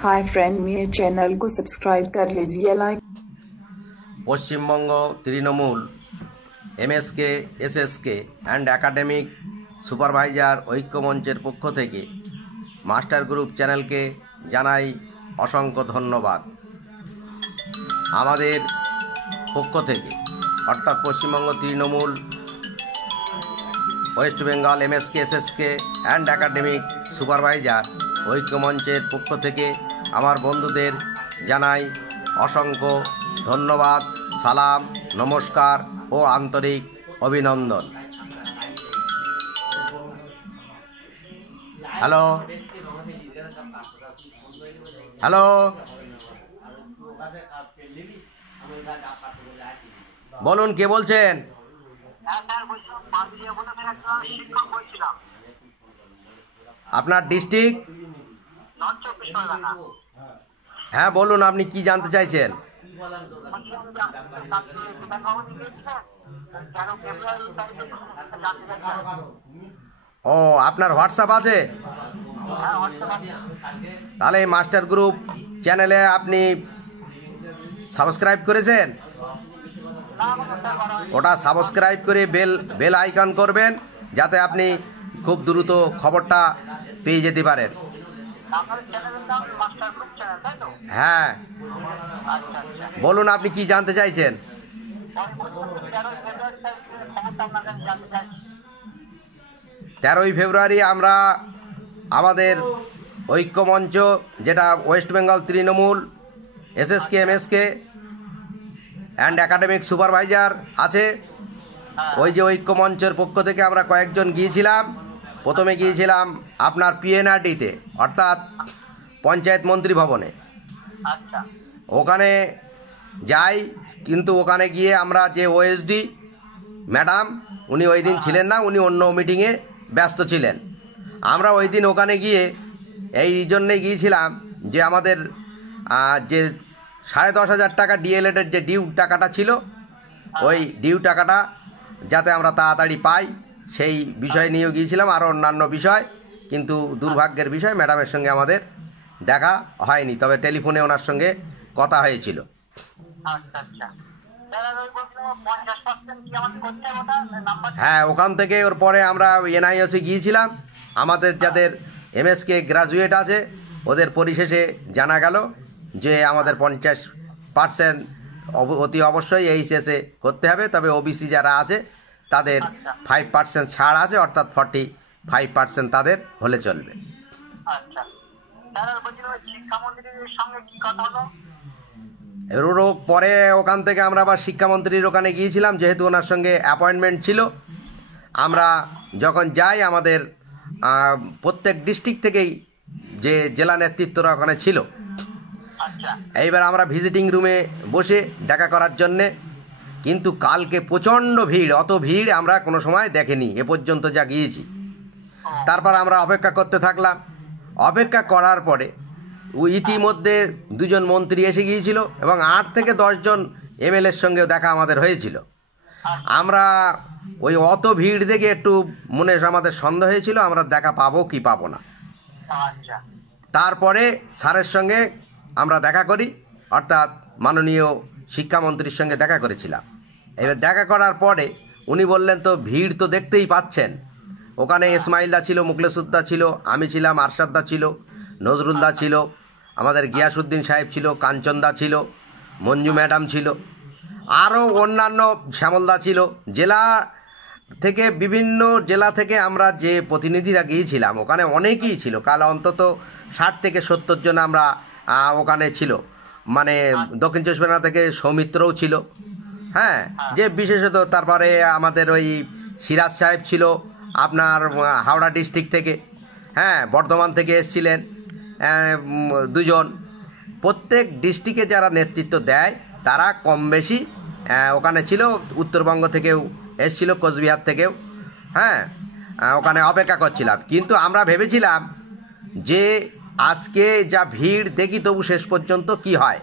हाय friend, मेरे channel को subscribe कर लीजिए, like. Paschimbanga Trinamool MSK SSK and academic supervisor ঐক্যমঞ্চের পক্ষ থেকে মাস্টার গ্রুপ চ্যানেলকে জানাই অসংখ্য ধন্যবাদ। আমাদের পক্ষ থেকে অর্থাৎ Paschimbanga Trinamool West Bengal MSK SSK and academic supervisor ঐক্যমঞ্চের পক্ষ থেকে আমার বন্ধুদের জানাই অসংখ্য ধন্যবাদ, সালাম, নমস্কার ও আন্তরিক অভিনন্দন। হ্যালো হ্যালো বলুন, কে বলছেন? আপনার ডিস্ট্রিক্ট? হ্যাঁ বলুন, আপনি কি জানতে চাইছেন? ও, আপনার হোয়াটসঅ্যাপ আছে? তাহলে এই মাস্টার গ্রুপ চ্যানেলে আপনি সাবস্ক্রাইব করেছেন? ওটা সাবস্ক্রাইব করে বেল আইকন করবেন, যাতে আপনি খুব দ্রুত খবরটা পেয়ে যেতে পারেন। হ্যাঁ বলুন, আপনি কি জানতে চাইছেন? 13ই ফেব্রুয়ারি আমরা আমাদের ঐক্যমঞ্চ, যেটা West Bengal Trinamool SSK MSK and academic supervisor আছে, ওই যে ঐক্যমঞ্চের পক্ষ থেকে আমরা কয়েকজন গিয়েছিলাম। প্রথমে গিয়েছিলাম আপনার পিএনআরডিতে, অর্থাৎ পঞ্চায়েত মন্ত্রী ভবনে। ওখানে যাই, কিন্তু ওখানে গিয়ে আমরা যে ওএসডি ম্যাডাম, উনি ওই দিন ছিলেন না, উনি অন্য মিটিংয়ে ব্যস্ত ছিলেন। আমরা ওই দিন ওখানে গিয়ে এই জন্যে গিয়েছিলাম যে আমাদের যে 10,500 টাকা ডিএলএডের যে ডিউ টাকাটা ছিল, ওই ডিউ টাকাটা যাতে আমরা তাড়াতাড়ি পাই, সেই বিষয় নিয়েও গিয়েছিলাম, আরও অন্যান্য বিষয়। কিন্তু দুর্ভাগ্যের বিষয়, ম্যাডামের সঙ্গে আমাদের দেখা হয়নি, তবে টেলিফোনে ওনার সঙ্গে কথা হয়েছিল। হ্যাঁ, ওখান থেকে ওর পরে আমরা এনআইওসি গিয়েছিলাম। আমাদের যাদের এমএসকে গ্রাজুয়েট আছে, ওদের পরিশেষে জানা গেল যে আমাদের 50% অতি অবশ্যই এইচএসে করতে হবে, তবে ওবিসি যারা আছে তাদের 5% ছাড় আছে, অর্থাৎ 45% তাদের হলে চলবে। এরও পরে ওখান থেকে আমরা আবার শিক্ষামন্ত্রীর ওখানে গিয়েছিলাম, যেহেতু ওনার সঙ্গে অ্যাপয়েন্টমেন্ট ছিল। আমরা যখন যাই, আমাদের প্রত্যেক ডিস্ট্রিক্ট থেকেই যে জেলা নেতৃত্বরা ওখানে ছিল। এইবার আমরা ভিজিটিং রুমে বসে দেখা করার জন্যে, কিন্তু কালকে প্রচণ্ড ভিড়, অত ভিড় আমরা কোনো সময় দেখিনি এ পর্যন্ত যা গিয়েছি। তারপর আমরা অপেক্ষা করতে থাকলাম। অপেক্ষা করার পরে ইতিমধ্যে 2জন মন্ত্রী এসে গিয়েছিল এবং 8 থেকে 10 জন এমএলএর সঙ্গেও দেখা আমাদের হয়েছিল। আমরা ওই অত ভিড় দেখে একটু মনে আমাদের সন্দেহ হয়েছিল, আমরা দেখা পাবো কি পাবো না। তারপরে স্যারের সঙ্গে আমরা দেখা করি, অর্থাৎ মাননীয় শিক্ষামন্ত্রীর সঙ্গে দেখা করেছিলাম। এবার দেখা করার পরে উনি বললেন, তো ভিড় তো দেখতেই পাচ্ছেন, ওখানে ইসমাইলদা ছিল, মুখলেসুদ্দা ছিল, আমি ছিলাম, আরশাদদা ছিল, নজরুলদা ছিল, আমাদের গিয়াসউদ্দিন সাহেব ছিল, কাঞ্চনদা ছিল, মঞ্জু ম্যাডাম ছিল, আরও অন্যান্য শ্যামলদা ছিল। জেলা থেকে, বিভিন্ন জেলা থেকে আমরা যে প্রতিনিধিরা গিয়েছিলাম, ওখানে অনেকেই ছিল। কাল অন্তত 60 থেকে 70 জন আমরা ওখানে ছিল। মানে দক্ষিণ চব্বিশ পরগনা থেকে সৌমিত্রও ছিল, হ্যাঁ, যে বিশেষত। তারপরে আমাদের ওই সিরাজ সাহেব ছিল আপনার হাওড়া ডিস্ট্রিক্ট থেকে, হ্যাঁ, বর্ধমান থেকে এসেছিলেন 2 জন। প্রত্যেক ডিস্ট্রিক্টে যারা নেতৃত্ব দেয় তারা কম বেশি ওখানে ছিল। উত্তরবঙ্গ থেকেও এসেছিল, কোচবিহার থেকেও, হ্যাঁ, ওখানে অপেক্ষা করছিলাম। কিন্তু আমরা ভেবেছিলাম যে আজকে যা ভিড় দেখি, তবু শেষ পর্যন্ত কি হয়।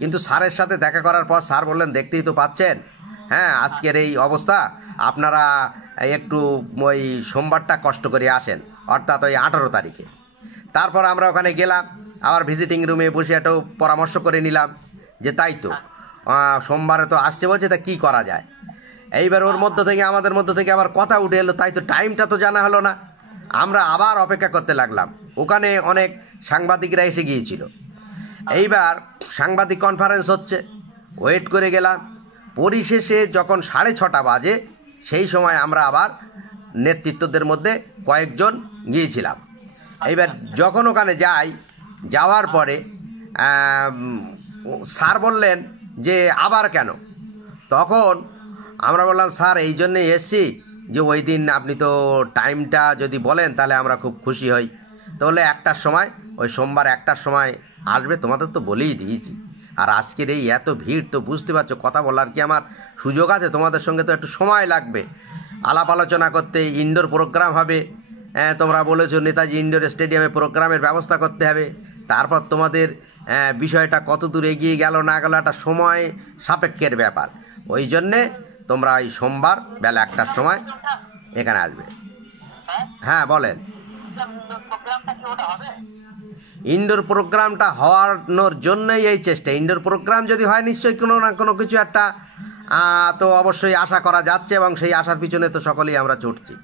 কিন্তু স্যারের সাথে দেখা করার পর স্যার বললেন, দেখতেই তো পাচ্ছেন, হ্যাঁ, আজকের এই অবস্থা, আপনারা একটু ওই সোমবারটা কষ্ট করে আসেন, অর্থাৎ ওই 18 তারিখে। তারপর আমরা ওখানে গেলাম। আবার ভিজিটিং রুমে বসে একটু পরামর্শ করে নিলাম যে তাই তো সোমবারে তো আসছে বলছে, তা কী করা যায়। এইবার ওর মধ্য থেকে আমাদের মধ্য থেকে আবার কথা উঠে এলো, তাই তো টাইমটা তো জানা হলো না। আমরা আবার অপেক্ষা করতে লাগলাম। ওখানে অনেক সাংবাদিকরা এসে গিয়েছিল। এইবার সাংবাদিক কনফারেন্স হচ্ছে, ওয়েট করে গেলাম। পরিশেষে যখন 6:30 বাজে, সেই সময় আমরা আবার নেতৃত্বদের মধ্যে কয়েকজন গিয়েছিলাম। এইবার যখন ওখানে যাওয়ার পরে স্যার বললেন যে আবার কেন। তখন আমরা বললাম, স্যার এই জন্যেই এসছি যে ওই দিন আপনি তো টাইমটা যদি বলেন তাহলে আমরা খুব খুশি হই। তো বললে 1টার সময়, ওই সোমবার 1টার সময় আসবে, তোমাদের তো বলেই দিয়েছি। আর আজকের এই এত ভিড়, তো বুঝতে পারছো কথা বলার কি আমার সুযোগ আছে? তোমাদের সঙ্গে তো একটু সময় লাগবে আলাপ আলোচনা করতে। ইনডোর প্রোগ্রাম হবে, তোমরা বলেছো নেতাজি ইনডোর স্টেডিয়ামে প্রোগ্রামের ব্যবস্থা করতে হবে। তারপর তোমাদের বিষয়টা কত দূর এগিয়ে গেল না গেল একটা সময় সাপেক্ষের ব্যাপার। ওই জন্যে তোমরা এই সোমবার বেলা 1টার সময় এখানে আসবে। হ্যাঁ বলেন। ইনডোর প্রোগ্রামটা হওয়ানোর জন্যই এই চেষ্টা। ইনডোর প্রোগ্রাম যদি হয় নিশ্চয়ই কোনো না কোনো কিছু একটা তো অবশ্যই আশা করা যাচ্ছে, এবং সেই আশার পিছনে তো সকলেই আমরা ছুটছি।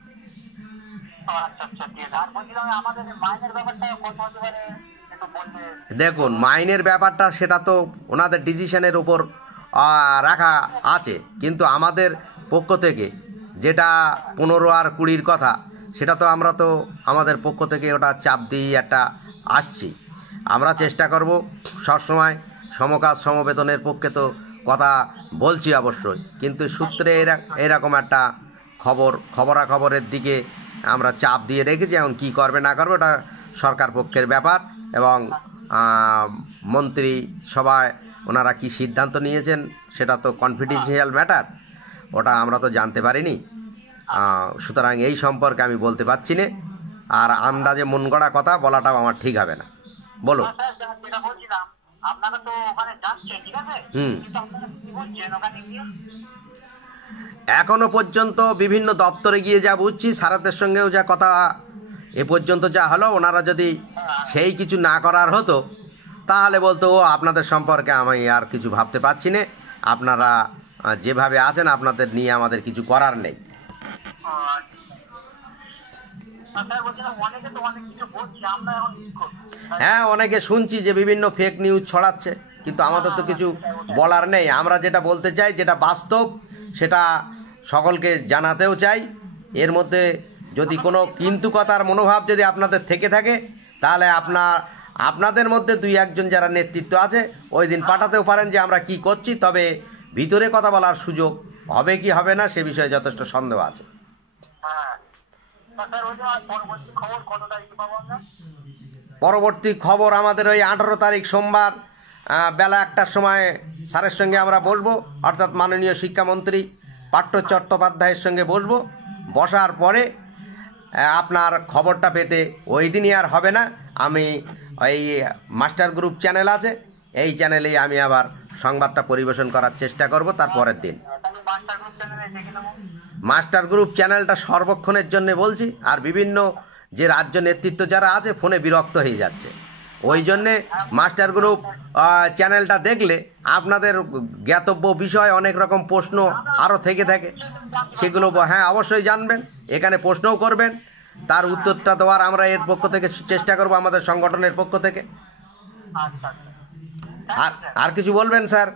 দেখুন, মাইনের ব্যাপারটা সেটা তো ওনাদের ডিসিশনের উপর রাখা আছে, কিন্তু আমাদের পক্ষ থেকে যেটা 15 আর 20 কথা, সেটা তো আমরা তো আমাদের পক্ষ থেকে ওটা চাপ দিয়ে একটা আসছি। আমরা চেষ্টা করব সবসময় সমকাজ সমবেতনের পক্ষে তো কথা বলছি অবশ্যই, কিন্তু সূত্রে এরকম একটা খবরাখবরের দিকে আমরা চাপ দিয়ে রেখেছি। এখন কী করবে না করবে ওটা সরকার পক্ষের ব্যাপার, এবং মন্ত্রী সভায় ওনারা কি সিদ্ধান্ত নিয়েছেন সেটা তো কনফিডেন্সিয়াল ম্যাটার, ওটা আমরা তো জানতে পারিনি। সুতরাং এই সম্পর্কে আমি বলতে পারছি না, আর আন্দাজে মন গড়া কথা বলাটাও আমার ঠিক হবে না। বলো। এখনো পর্যন্ত বিভিন্ন দপ্তরে গিয়ে যা বুঝছি, স্যারদের সঙ্গেও যা কথা এ পর্যন্ত যা হলো, ওনারা যদি সেই কিছু না করার হতো তাহলে বলতো ও আপনাদের সম্পর্কে আমি আর কিছু ভাবতে পারছি না, আপনারা যেভাবে আছেন আপনাদের নিয়ে আমাদের কিছু করার নেই। হ্যাঁ, অনেকে শুনছি যে বিভিন্ন ফেক নিউজ ছড়াচ্ছে, কিন্তু আমাদের তো কিছু বলার নেই। আমরা যেটা বলতে চাই, যেটা বাস্তব, সেটা সকলকে জানাতেও চাই। এর মধ্যে যদি কোনো কিন্তু কথার মনোভাব যদি আপনাদের থেকে থাকে, তাহলে আপনাদের মধ্যে 2-1 জন যারা নেতৃত্ব আছে ওই দিন পাঠাতেও পারেন যে আমরা কি করছি, তবে ভিতরে কথা বলার সুযোগ হবে কি হবে না সে বিষয়ে যথেষ্ট সন্দেহ আছে। পরবর্তী খবর আমাদের ওই 18 তারিখ সোমবার বেলা 1টার সময় স্যারের সঙ্গে আমরা বসবো, অর্থাৎ মাননীয় শিক্ষামন্ত্রী পার্থ চট্টোপাধ্যায়ের সঙ্গে বসবো। বসার পরে আপনার খবরটা পেতে ওই দিনই আর হবে না, আমি এই মাস্টার গ্রুপ চ্যানেল আছে, এই চ্যানেলেই আমি আবার সংবাদটা পরিবেশন করার চেষ্টা করব তার পরের দিন। মাস্টার গ্রুপ চ্যানেলটা সর্বক্ষণের জন্য বলছি, আর বিভিন্ন যে রাজ্য নেতৃত্ব যারা আছে ফোনে বিরক্ত হয়ে যাচ্ছে, ওই জন্যে মাস্টার গ্রুপ চ্যানেলটা দেখলে আপনাদের জ্ঞাতব্য বিষয় অনেক রকম প্রশ্ন আরও থেকে থাকে, সেগুলো হ্যাঁ অবশ্যই জানবেন, এখানে প্রশ্নও করবেন, তার উত্তরটা দেওয়ার আমরা এর পক্ষ থেকে চেষ্টা করব, আমাদের সংগঠনের পক্ষ থেকে। আর কিছু বলবেন স্যার?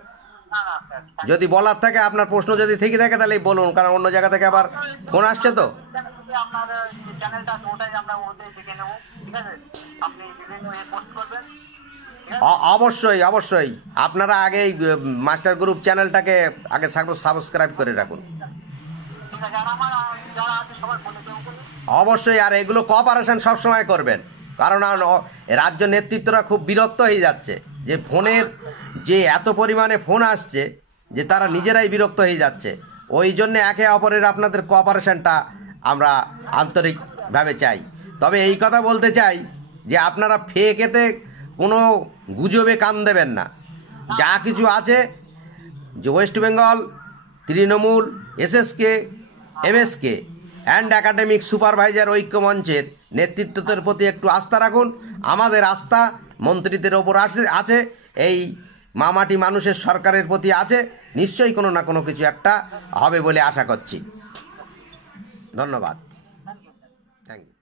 যদি বলার থাকে, আপনার প্রশ্ন যদি থেকে থাকে তাহলে বলুন, কারণ অন্য জায়গা থেকে আবার ফোন আসছে তো। অবশ্যই অবশ্যই আপনারা আগে এই মাস্টার গ্রুপ চ্যানেলটাকে আগে সাবস্ক্রাইব করে রাখুন অবশ্যই। আর এগুলো কোঅপারেশন সবসময় করবেন, কারণ রাজ্য নেতৃত্বরা খুব বিরক্ত হয়ে যাচ্ছে যে ফোনের যে এত পরিমাণে ফোন আসছে যে তারা নিজেরাই বিরক্ত হয়ে যাচ্ছে। ওই জন্য একে অপরের আপনাদের কোঅপারেশনটা আমরা আন্তরিকভাবে চাই। তবে এই কথা বলতে চাই যে আপনারা ফেকেতে কোনো গুজবে কান দেবেন না। যা কিছু আছে যে West Bengal Trinamool, SSK, MSK and academic supervisor ঐক্য মঞ্চের নেতৃত্বের প্রতি একটু আস্থা রাখুন। আমাদের আস্থা মন্ত্রীদের ওপর আছে, এই মামাটি মানুষের সরকারের প্রতি আছে, নিশ্চয়ই কোনো না কোনো কিছু একটা হবে বলে আশা করছি। ধন্যবাদ। Thank you.